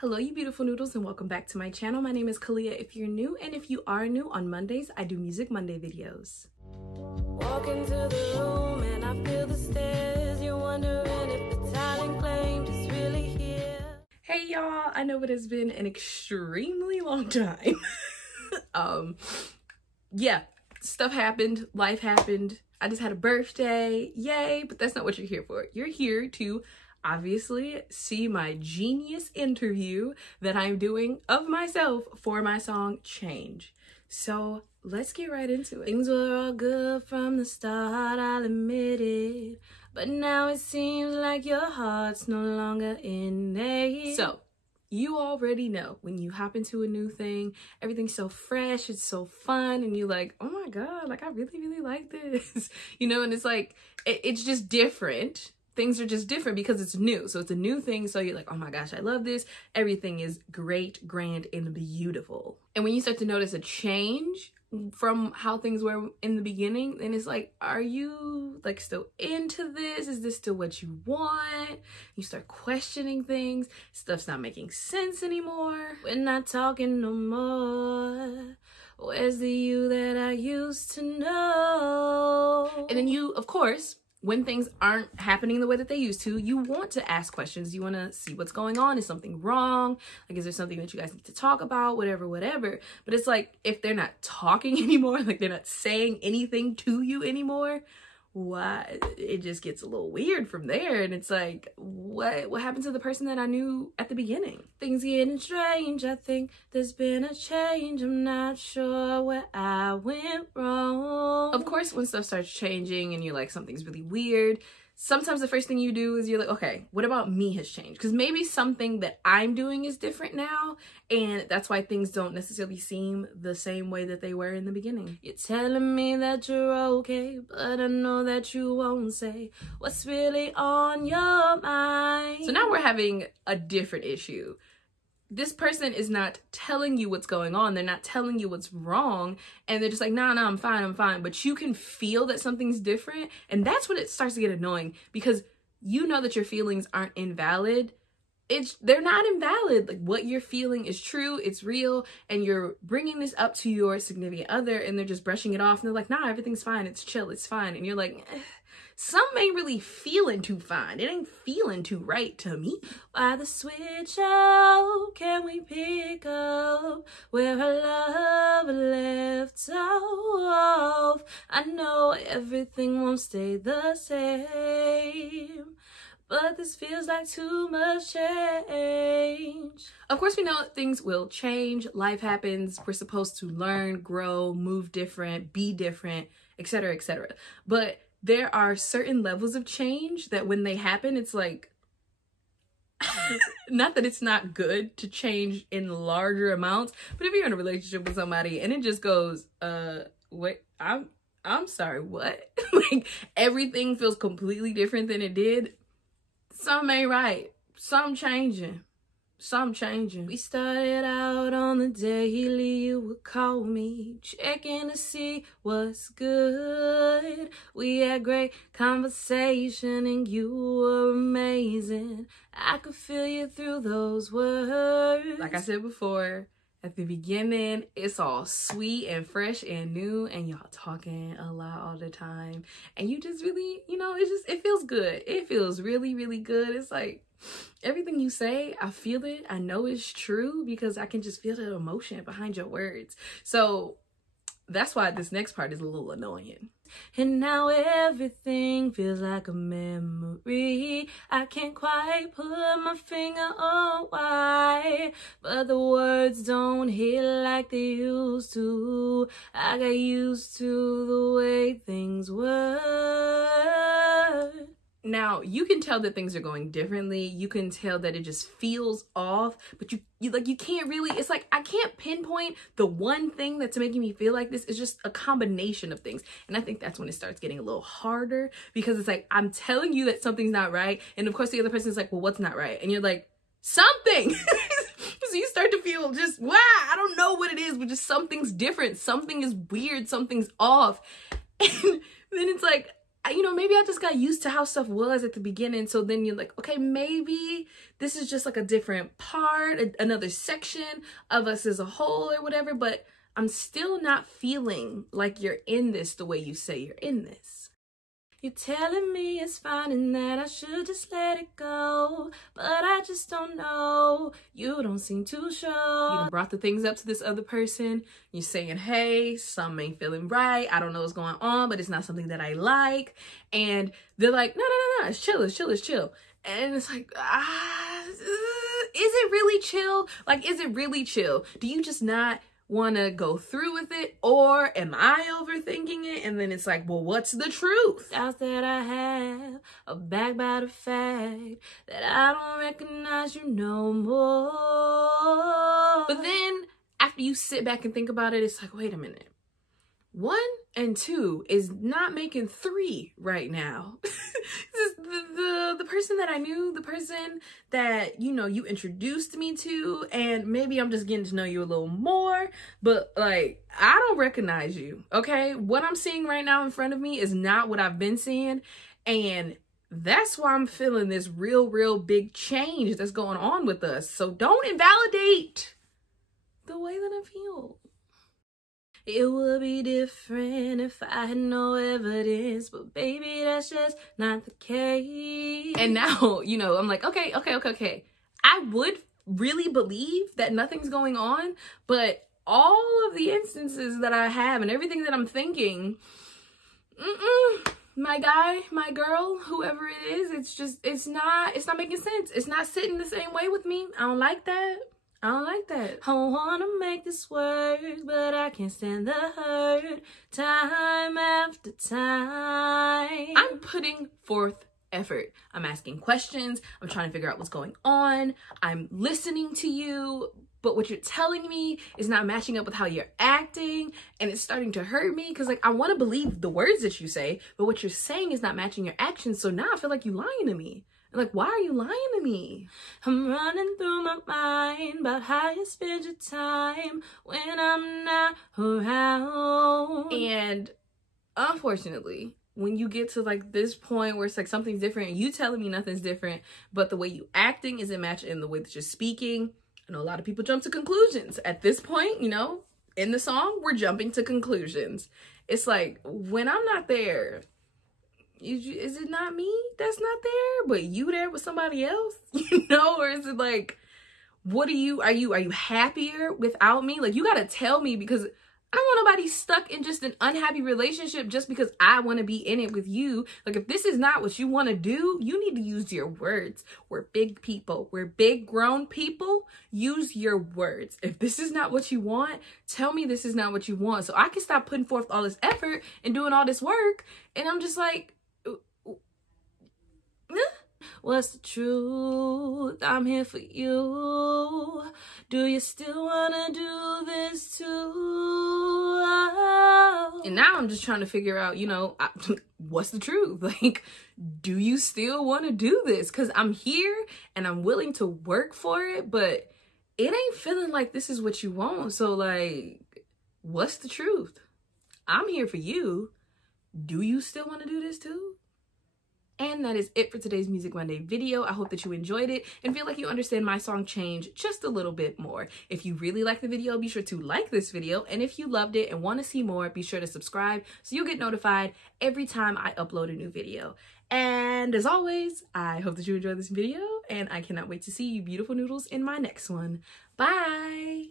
Hello, you beautiful noodles, and welcome back to my channel. My name is Kalieha if you're new, and if you are new, on Mondays, I do Music Monday videos. Walk into the room and I feel the stairs. You're wondering if the talent claimed is really here. Hey y'all, I know it has been an extremely long time. Yeah, stuff happened, life happened. I just had a birthday, yay, but that's not what you're here for. You're here to obviously see my genius interview that I'm doing of myself for my song Change. So let's get right into it. Things were all good from the start, I'll admit it, but now it seems like your heart's no longer in it. So you already know when you hop into a new thing, everything's so fresh, it's so fun, and you're like, oh my god, like I really like this, you know. And it's like it's just different. Things are just different because it's new. So it's a new thing. So you're like, oh my gosh, I love this. Everything is great, grand, and beautiful. And when you start to notice a change from how things were in the beginning, then it's like, are you like still into this? Is this still what you want? You start questioning things. Stuff's not making sense anymore. We're not talking no more. Where's the you that I used to know? And then you, of course, when things aren't happening the way that they used to, you want to ask questions. You want to see what's going on. Is something wrong? Like, is there something that you guys need to talk about? Whatever. But it's like, if they're not talking anymore, like they're not saying anything to you anymore, why? It just gets a little weird from there. And it's like, what happened to the person that I knew at the beginning? Things getting strange. I think there's been a change. I'm not sure where I went wrong. Of course, when stuff starts changing and you're like, something's really weird, sometimes the first thing you do is you're like, okay, what about me has changed? Because maybe something that I'm doing is different now, and that's why things don't necessarily seem the same way that they were in the beginning. You're telling me that you're okay, but I know that you won't say what's really on your mind. So now we're having a different issue. This person is not telling you what's going on. They're not telling you what's wrong. And they're just like, nah, I'm fine. But you can feel that something's different. And that's when it starts to get annoying, because you know that your feelings aren't invalid. They're not invalid. Like, what you're feeling is true. It's real. And you're bringing this up to your significant other, and they're just brushing it off. And they're like, nah, everything's fine. It's chill. It's fine. And you're like, some ain't really feeling too fine. It ain't feeling too right to me. Why the switch out? Can we pick up where our love left off? I know everything won't stay the same, but this feels like too much change. Of course, we know things will change. Life happens. We're supposed to learn, grow, move different, be different, etc., etc. But there are certain levels of change that when they happen, it's like, not that it's not good to change in larger amounts, but if you're in a relationship with somebody and it just goes, wait, I'm sorry, what? Like, everything feels completely different than it did. Something ain't right. Something changing. We started out on the daily. You would call me, checking to see what's good. We had great conversation and you were amazing. I could feel you through those words. Like I said before, at the beginning, it's all sweet and fresh and new, and y'all talking a lot all the time. And you just really, you know, it feels good. It feels really good. It's like, everything you say, I feel it. I know it's true because I can just feel the emotion behind your words. So that's why this next part is a little annoying. And now everything feels like a memory. I can't quite put my finger on why, but the words don't hit like they used to. I got used to the way things were. Now, you can tell that things are going differently. You can tell that it just feels off, but you can't really, it's like, I can't pinpoint the one thing that's making me feel like this. It's just a combination of things. And I think that's when it starts getting a little harder, because it's like, I'm telling you that something's not right. And of course the other person is like, well, what's not right? And you're like, something. So you start to feel just, wow, I don't know what it is, but just something's different. Something is weird. Something's off. And then it's like, you know, maybe I just got used to how stuff was at the beginning. So then you're like, okay, maybe this is just like a different part, another section of us as a whole or whatever, but I'm still not feeling like you're in this the way you say you're in this. You're telling me it's fine and that I should just let it go, but I just don't know. You don't seem too sure. You done brought the things up to this other person. You're saying, hey, something ain't feeling right. I don't know what's going on, but it's not something that I like. And they're like, no, it's chill, it's chill, it's chill. And it's like, is it really chill? Like, is it really chill? Do you just not want to go through with it, or am I overthinking it? And then it's like, well, what's the truth? Doubts that I have are backed by the fact that I don't recognize you no more. But then after you sit back and think about it, it's like, wait a minute. 1 and 2 is not making 3 right now. the person that I knew, the person that, you know, you introduced me to, and maybe I'm just getting to know you a little more, but like, I don't recognize you, okay? What I'm seeing right now in front of me is not what I've been seeing, and that's why I'm feeling this real big change that's going on with us. So don't invalidate the way that I feel. It would be different if I had no evidence, but baby, that's just not the case. And now, you know, I'm like, okay. I would really believe that nothing's going on, but all of the instances that I have and everything that I'm thinking, my guy, my girl, whoever it is, it's not making sense. It's not sitting the same way with me. I don't like that. I don't like that. I wanna make this work, but I can't stand the hurt time after time. I'm putting forth effort. I'm asking questions. I'm trying to figure out what's going on. I'm listening to you, but what you're telling me is not matching up with how you're acting, and it's starting to hurt me because, like, I want to believe the words that you say, but what you're saying is not matching your actions, so now I feel like you're lying to me. Like, why are you lying to me? I'm running through my mind about how you spend your time when I'm not around. And unfortunately, when you get to like this point where it's like something's different and you telling me nothing's different, but the way you acting isn't matching the way that you're speaking, I know a lot of people jump to conclusions. At this point, you know, in the song, we're jumping to conclusions. It's like, when I'm not there, is it not me that's not there, but you there with somebody else, you know? Or is it like, what are you happier without me? Like, you gotta tell me, because I don't want nobody stuck in just an unhappy relationship just because I want to be in it with you. Like, if this is not what you want to do, you need to use your words. We're big people. We're big grown people. Use your words. If this is not what you want, tell me this is not what you want, so I can stop putting forth all this effort and doing all this work. And I'm just like, what's the truth? I'm here for you. Do you still wanna do this too? And now I'm just trying to figure out, you know, what's the truth? Like, do you still want to do this? Because I'm here and I'm willing to work for it, but it ain't feeling like this is what you want. So like, what's the truth? I'm here for you. Do you still want to do this too? And that is it for today's Music Monday video. I hope that you enjoyed it and feel like you understand my song Change just a little bit more. If you really like the video, be sure to like this video. And if you loved it and want to see more, be sure to subscribe so you'll get notified every time I upload a new video. And as always, I hope that you enjoyed this video, and I cannot wait to see you beautiful noodles in my next one. Bye!